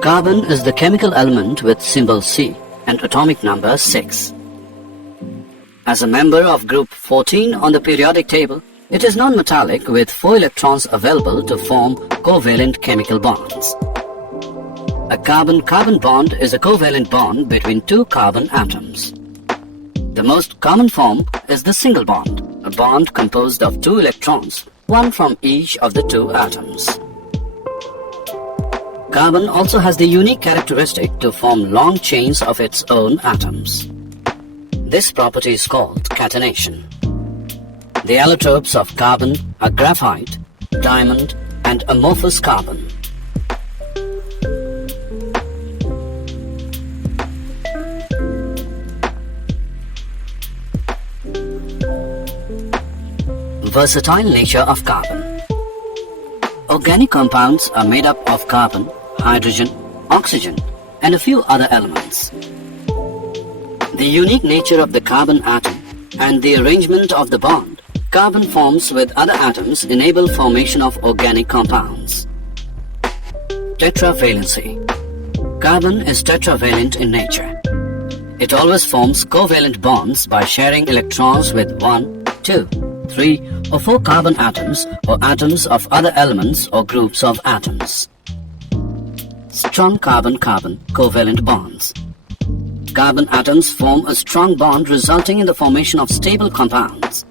Carbon is the chemical element with symbol C and atomic number 6. As a member of group 14 on the periodic table, it is non-metallic with 4 electrons available to form covalent chemical bonds. A carbon-carbon bond is a covalent bond between 2 carbon atoms. The most common form is the single bond, a bond composed of 2 electrons, one from each of the 2 atoms. Carbon also has the unique characteristic to form long chains of its own atoms. This property is called catenation. The allotropes of carbon are graphite, diamond, and amorphous carbon. Versatile nature of carbon. Organic compounds are made up of carbon, hydrogen, oxygen, and a few other elements. The unique nature of the carbon atom and the arrangement of the bond carbon forms with other atoms enable formation of organic compounds. Tetravalency. Carbon is tetravalent in nature. It always forms covalent bonds by sharing electrons with 1, 2, 3, or 4 carbon atoms or atoms of other elements or groups of atoms. Strong carbon-carbon covalent bonds. Carbon atoms form a strong bond resulting in the formation of stable compounds.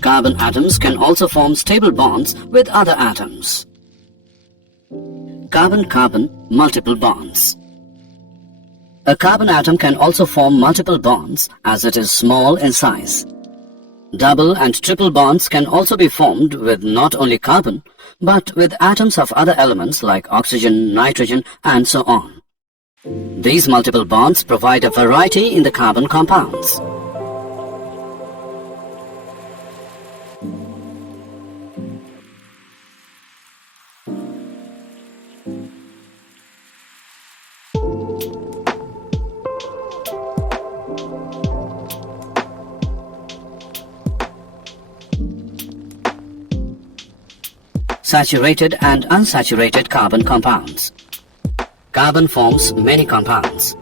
Carbon atoms can also form stable bonds with other atoms. Carbon-carbon multiple bonds. A carbon atom can also form multiple bonds as it is small in size. Double and triple bonds can also be formed with not only carbon, but with atoms of other elements like oxygen, nitrogen, and so on. These multiple bonds provide a variety in the carbon compounds. Saturated and unsaturated carbon compounds. Carbon forms many compounds.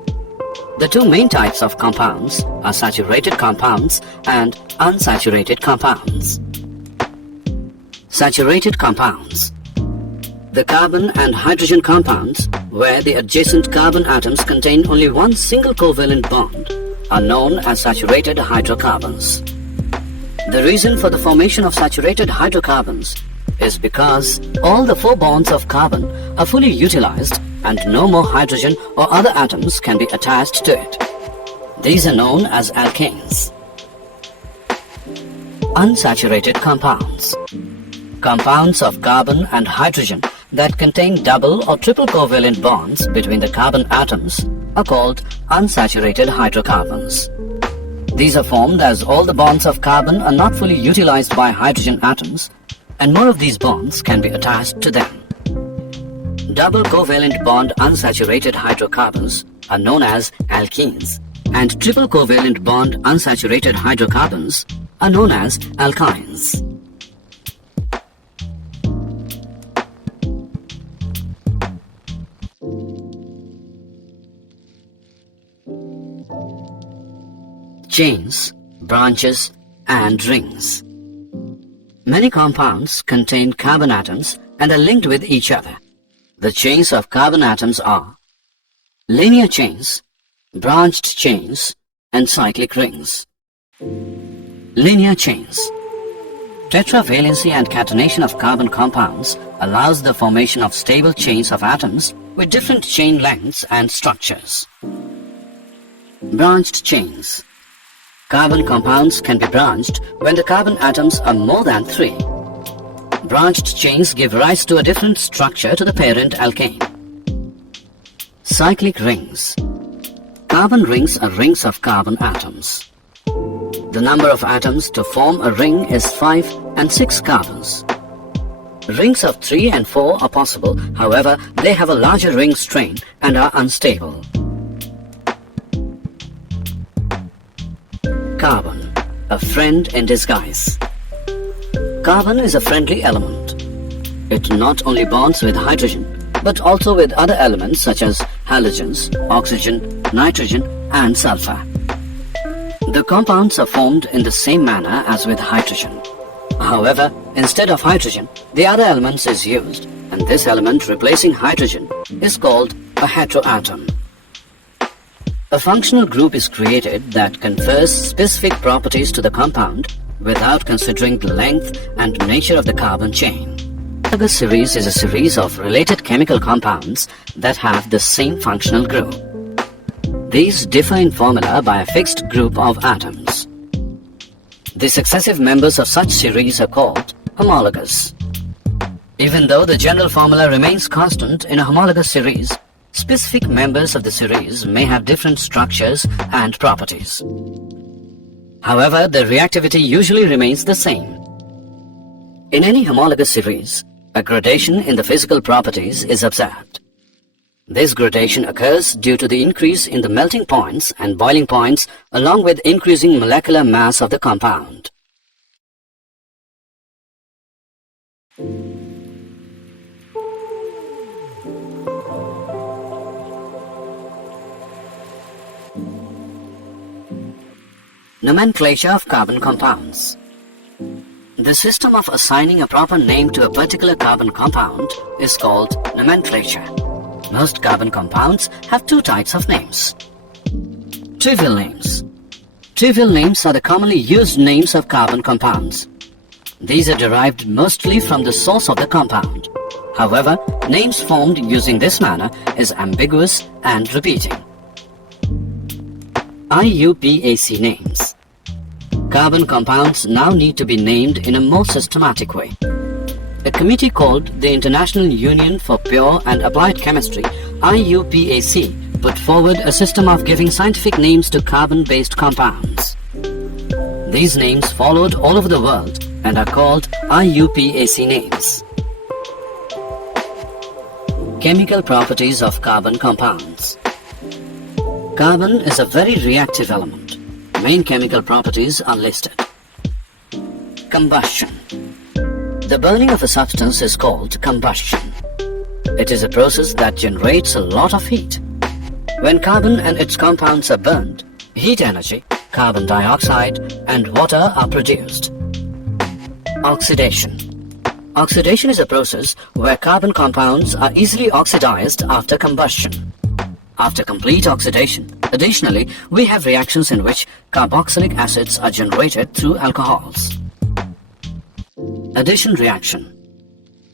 The 2 main types of compounds are saturated compounds and unsaturated compounds. Saturated compounds. The carbon and hydrogen compounds, where the adjacent carbon atoms contain only one single covalent bond, are known as saturated hydrocarbons. The reason for the formation of saturated hydrocarbons is because all the 4 bonds of carbon are fully utilized and no more hydrogen or other atoms can be attached to it. These are known as alkanes. Unsaturated compounds. Compounds of carbon and hydrogen that contain double or triple covalent bonds between the carbon atoms are called unsaturated hydrocarbons. These are formed as all the bonds of carbon are not fully utilized by hydrogen atoms, and more of these bonds can be attached to them. Double covalent bond unsaturated hydrocarbons are known as alkenes, and triple covalent bond unsaturated hydrocarbons are known as alkynes. Chains, branches, and rings. Many compounds contain carbon atoms and are linked with each other. The chains of carbon atoms are linear chains, branched chains, and cyclic rings. Linear chains. Tetravalency and catenation of carbon compounds allows the formation of stable chains of atoms with different chain lengths and structures. Branched chains. Carbon compounds can be branched when the carbon atoms are more than 3. Branched chains give rise to a different structure to the parent alkane. Cyclic rings. Carbon rings are rings of carbon atoms. The number of atoms to form a ring is 5 and 6 carbons. Rings of 3 and 4 are possible, however, they have a larger ring strain and are unstable. Carbon, a friend in disguise. Carbon is a friendly element. It not only bonds with hydrogen, but also with other elements such as halogens, oxygen, nitrogen, and sulfur. The compounds are formed in the same manner as with hydrogen. However, instead of hydrogen, the other elements is used, and this element replacing hydrogen is called a heteroatom. A functional group is created that confers specific properties to the compound without considering the length and nature of the carbon chain. The series is a series of related chemical compounds that have the same functional group. These differ in formula by a fixed group of atoms. The successive members of such series are called homologous. Even though the general formula remains constant in a homologous series, specific members of the series may have different structures and properties. However, the reactivity usually remains the same. In any homologous series, a gradation in the physical properties is observed. This gradation occurs due to the increase in the melting points and boiling points along with increasing molecular mass of the compound. Nomenclature of carbon compounds. The system of assigning a proper name to a particular carbon compound is called nomenclature. Most carbon compounds have two types of names. Trivial names. Trivial names are the commonly used names of carbon compounds. These are derived mostly from the source of the compound. However, names formed using this manner is ambiguous and repeating. IUPAC names. Carbon compounds now need to be named in a more systematic way. A committee called the International Union for Pure and Applied Chemistry, IUPAC, put forward a system of giving scientific names to carbon-based compounds. These names followed all over the world and are called IUPAC names. Chemical properties of carbon compounds. Carbon is a very reactive element. Main chemical properties are listed. Combustion. The burning of a substance is called combustion. It is a process that generates a lot of heat. When carbon and its compounds are burned, heat energy, carbon dioxide, and water are produced. Oxidation. Oxidation is a process where carbon compounds are easily oxidized after combustion. After complete oxidation, additionally, we have reactions in which carboxylic acids are generated through alcohols. Addition reaction.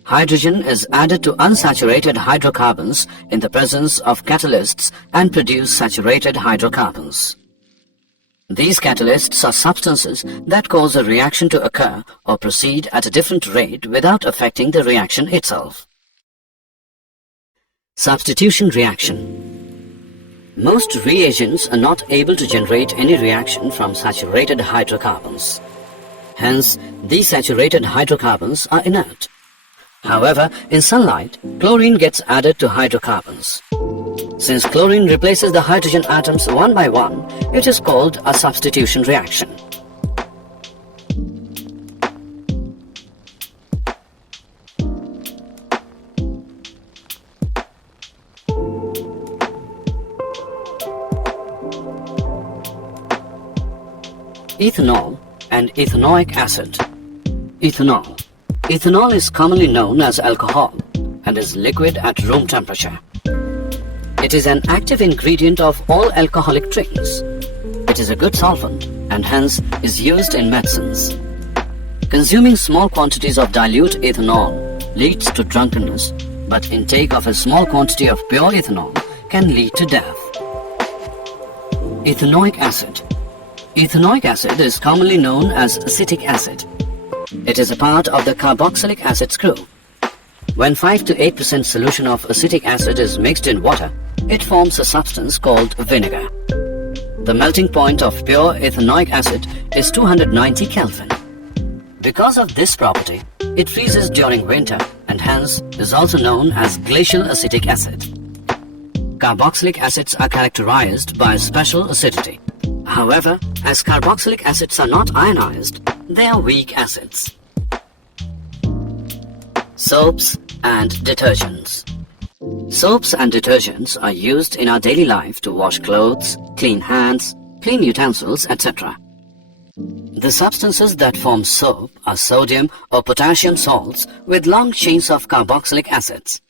Hydrogen is added to unsaturated hydrocarbons in the presence of catalysts and produce saturated hydrocarbons. These catalysts are substances that cause a reaction to occur or proceed at a different rate without affecting the reaction itself. Substitution reaction. Most reagents are not able to generate any reaction from saturated hydrocarbons. Hence, these saturated hydrocarbons are inert. However, in sunlight, chlorine gets added to hydrocarbons. Since chlorine replaces the hydrogen atoms one by one, it is called a substitution reaction. Ethanol and ethanoic acid. Ethanol. Ethanol is commonly known as alcohol and is liquid at room temperature. It is an active ingredient of all alcoholic drinks. It is a good solvent and hence is used in medicines. Consuming small quantities of dilute ethanol leads to drunkenness, but intake of a small quantity of pure ethanol can lead to death. Ethanoic acid. Ethanoic acid is commonly known as acetic acid. It is a part of the carboxylic acids group. When 5 to 8% solution of acetic acid is mixed in water, it forms a substance called vinegar. The melting point of pure ethanoic acid is 290 Kelvin. Because of this property, it freezes during winter and hence is also known as glacial acetic acid. Carboxylic acids are characterized by special acidity. However, as carboxylic acids are not ionized, they are weak acids. Soaps and detergents. Soaps and detergents are used in our daily life to wash clothes, clean hands, clean utensils, etc. The substances that form soap are sodium or potassium salts with long chains of carboxylic acids.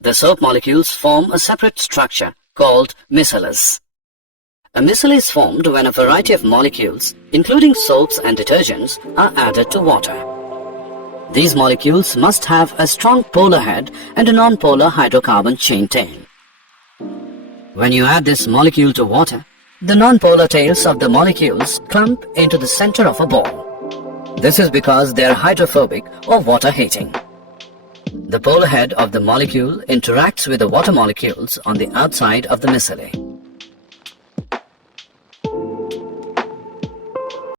The soap molecules form a separate structure called micelles. A micelle is formed when a variety of molecules, including soaps and detergents, are added to water. These molecules must have a strong polar head and a non-polar hydrocarbon chain tail. When you add this molecule to water, the non-polar tails of the molecules clump into the center of a ball. This is because they are hydrophobic or water-hating. The polar head of the molecule interacts with the water molecules on the outside of the micelle.